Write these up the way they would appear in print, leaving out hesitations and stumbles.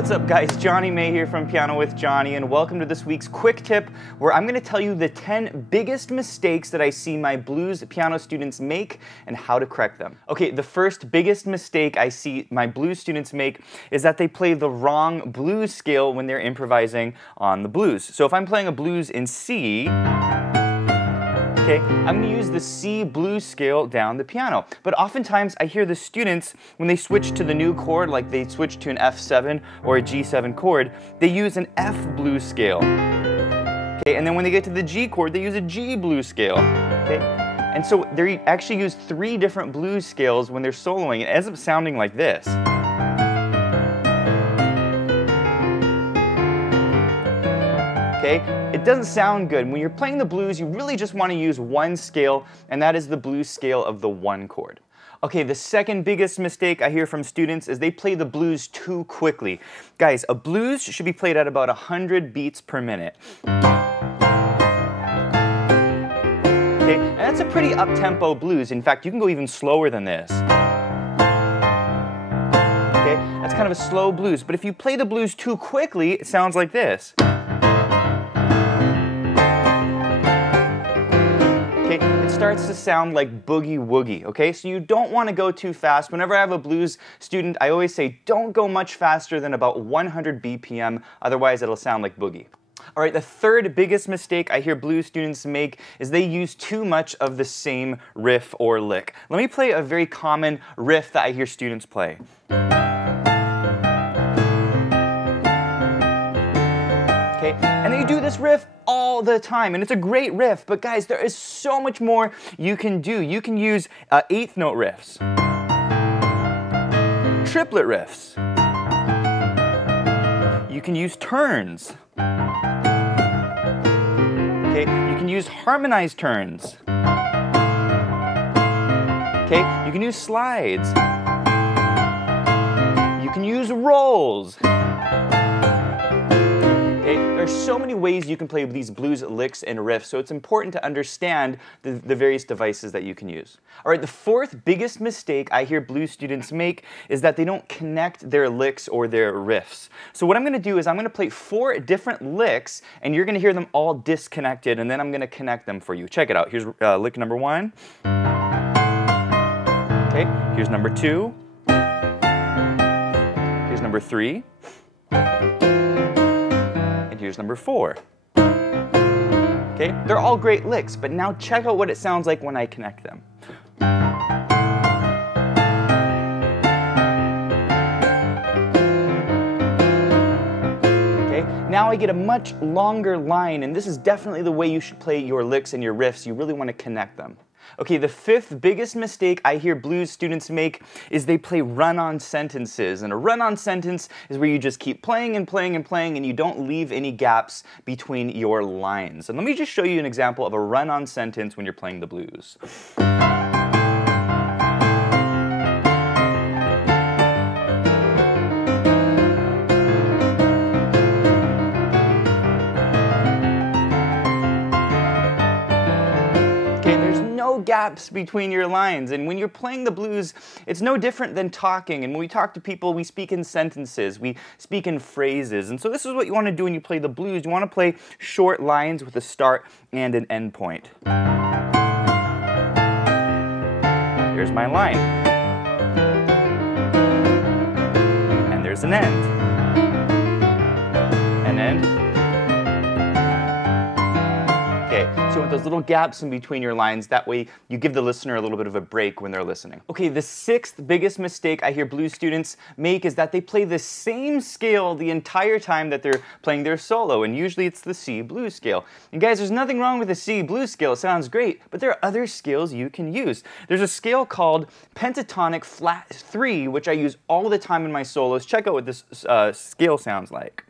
What's up guys, Jonny May here from Piano with Jonny, and welcome to this week's quick tip where I'm going to tell you the 10 biggest mistakes that I see my blues piano students make and how to correct them. Okay, the first biggest mistake I see my blues students make is that they play the wrong blues scale when they're improvising on the blues. So if I'm playing a blues in C, okay, I'm going to use the C blues scale down the piano. But oftentimes I hear the students, when they switch to the new chord, like they switch to an F7 or a G7 chord, they use an F blues scale. Okay, and then when they get to the G chord, they use a G blues scale. Okay, and so they actually use 3 different blues scales when they're soloing. It ends up sounding like this. Okay? It doesn't sound good. When you're playing the blues, you really just want to use one scale, and that is the blues scale of the 1 chord. Okay, the second biggest mistake I hear from students is they play the blues too quickly. Guys, a blues should be played at about 100 beats per minute. Okay, and that's a pretty up-tempo blues. In fact, you can go even slower than this. Okay, that's kind of a slow blues, but if you play the blues too quickly, it sounds like this. It starts to sound like boogie woogie, okay? So you don't want to go too fast. Whenever I have a blues student, I always say don't go much faster than about 100 BPM, otherwise it'll sound like boogie. All right, the third biggest mistake I hear blues students make is they use too much of the same riff or lick. Let me play a very common riff that I hear students play. Okay, and they do this riff all the time, and it's a great riff, but guys, there is so much more you can do. You can use 8th note riffs, triplet riffs, you can use turns, okay, you can use harmonized turns, okay, you can use slides, you can use rolls. There's so many ways you can play these blues licks and riffs, so it's important to understand the various devices that you can use. All right, the fourth biggest mistake I hear blues students make is that they don't connect their licks or their riffs. So what I'm going to do is I'm going to play 4 different licks, and you're going to hear them all disconnected, and then I'm going to connect them for you. Check it out. Here's lick number 1. Okay, here's number 2. Here's number 3. Here's number 4. Okay, they're all great licks, but now check out what it sounds like when I connect them. Okay, now I get a much longer line, and this is definitely the way you should play your licks and your riffs. You really want to connect them. Okay, the 5th biggest mistake I hear blues students make is they play run-on sentences. And a run-on sentence is where you just keep playing and playing and playing and you don't leave any gaps between your lines. And let me just show you an example of a run-on sentence when you're playing the blues. Gaps between your lines, and when you're playing the blues, it's no different than talking. And when we talk to people, we speak in sentences, we speak in phrases, and so this is what you want to do when you play the blues. You want to play short lines with a start and an end point. There's my line, and there's an end, an end. So with those little gaps in between your lines, that way you give the listener a little bit of a break when they're listening. Okay, the 6th biggest mistake I hear blues students make is that they play the same scale the entire time that they're playing their solo, and usually it's the C blues scale. And guys, there's nothing wrong with the C blues scale, it sounds great, but there are other scales you can use. There's a scale called pentatonic flat 3, which I use all the time in my solos. Check out what this scale sounds like.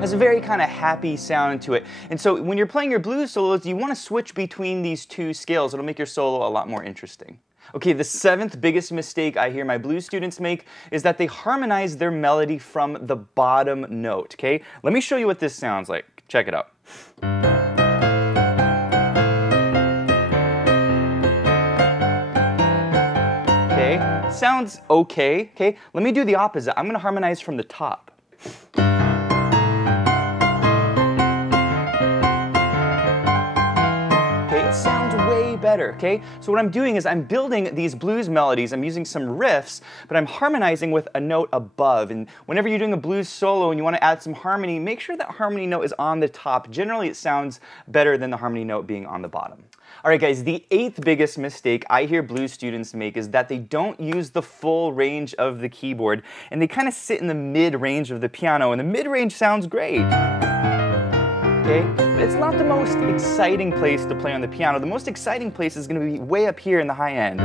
Has a very kind of happy sound to it. And so when you're playing your blues solos, you want to switch between these 2 scales. It'll make your solo a lot more interesting. Okay, the 7th biggest mistake I hear my blues students make is that they harmonize their melody from the bottom note, okay? Let me show you what this sounds like. Check it out. Okay, sounds okay, okay? Let me do the opposite. I'm gonna harmonize from the top. It sounds way better, okay? So what I'm doing is I'm building these blues melodies, I'm using some riffs, but I'm harmonizing with a note above. And whenever you're doing a blues solo and you want to add some harmony, make sure that harmony note is on the top. Generally, it sounds better than the harmony note being on the bottom. All right, guys, the 8th biggest mistake I hear blues students make is that they don't use the full range of the keyboard, and they kind of sit in the mid-range of the piano, and the mid-range sounds great. Okay? But it's not the most exciting place to play on the piano. The most exciting place is going to be way up here in the high end.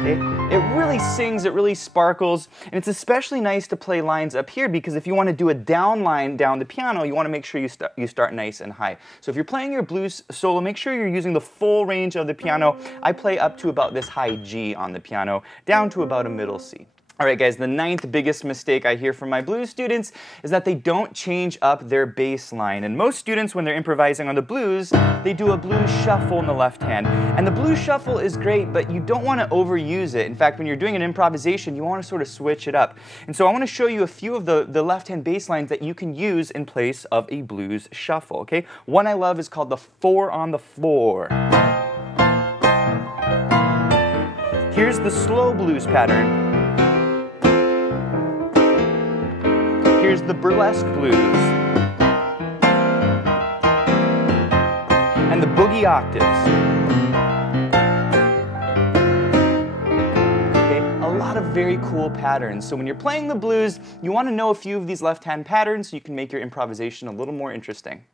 Okay? It really sings, it really sparkles, and it's especially nice to play lines up here because if you want to do a down line down the piano, you want to make sure you start nice and high. So if you're playing your blues solo, make sure you're using the full range of the piano. I play up to about this high G on the piano, down to about a middle C. All right, guys, the 9th biggest mistake I hear from my blues students is that they don't change up their bass line. And most students, when they're improvising on the blues, they do a blues shuffle in the left hand. And the blues shuffle is great, but you don't want to overuse it. In fact, when you're doing an improvisation, you want to sort of switch it up. And so I want to show you a few of the left hand bass lines that you can use in place of a blues shuffle, okay? One I love is called the 4 on the floor. Here's the slow blues pattern. Here's the burlesque blues, and the boogie octaves. Okay, a lot of very cool patterns. So when you're playing the blues, you want to know a few of these left-hand patterns so you can make your improvisation a little more interesting.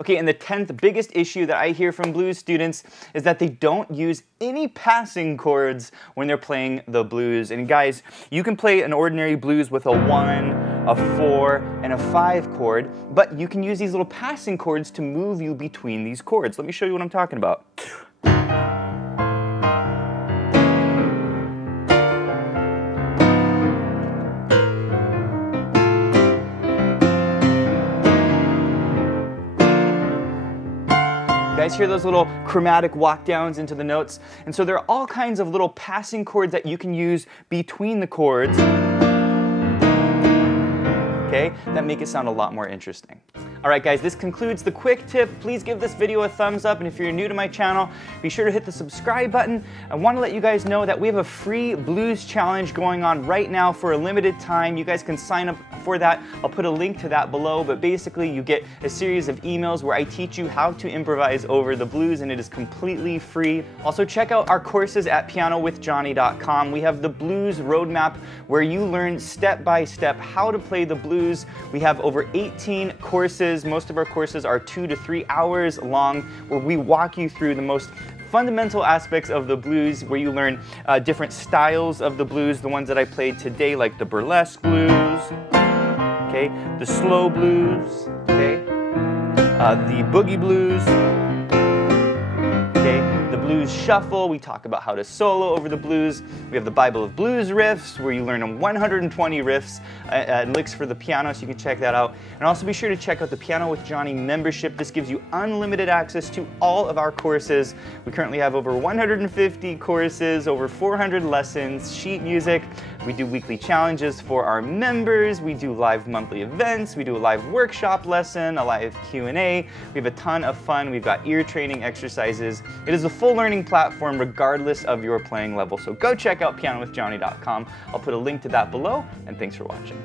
Okay, and the 10th biggest issue that I hear from blues students is that they don't use any passing chords when they're playing the blues. And guys, you can play an ordinary blues with a 1, a 4, and a 5 chord, but you can use these little passing chords to move you between these chords. Let me show you what I'm talking about. Guys, hear those little chromatic walk downs into the notes? And so there are all kinds of little passing chords that you can use between the chords, okay, that make it sound a lot more interesting. All right, guys, this concludes the quick tip. Please give this video a thumbs up, and if you're new to my channel, be sure to hit the subscribe button. I want to let you guys know that we have a free blues challenge going on right now for a limited time. You guys can sign up for that. I'll put a link to that below, but basically you get a series of emails where I teach you how to improvise over the blues, and it is completely free. Also, check out our courses at pianowithjonny.com. We have the Blues Roadmap, where you learn step by step how to play the blues. We have over 18 courses. Most of our courses are 2 to 3 hours long, where we walk you through the most fundamental aspects of the blues, where you learn different styles of the blues, the ones that I played today, like the burlesque blues, okay, the slow blues, okay, the boogie blues, okay, the blues shuffle. We talk about how to solo over the blues. We have the Bible of Blues riffs, where you learn 120 riffs and licks for the piano, so you can check that out. And also be sure to check out the Piano with Jonny membership. This gives you unlimited access to all of our courses. We currently have over 150 courses, over 400 lessons, sheet music. We do weekly challenges for our members. We do live monthly events. We do a live workshop lesson, a live Q&A. We have a ton of fun. We've got ear training exercises. It is a full learning platform regardless of your playing level. So go check out pianowithjonny.com. I'll put a link to that below, and thanks for watching.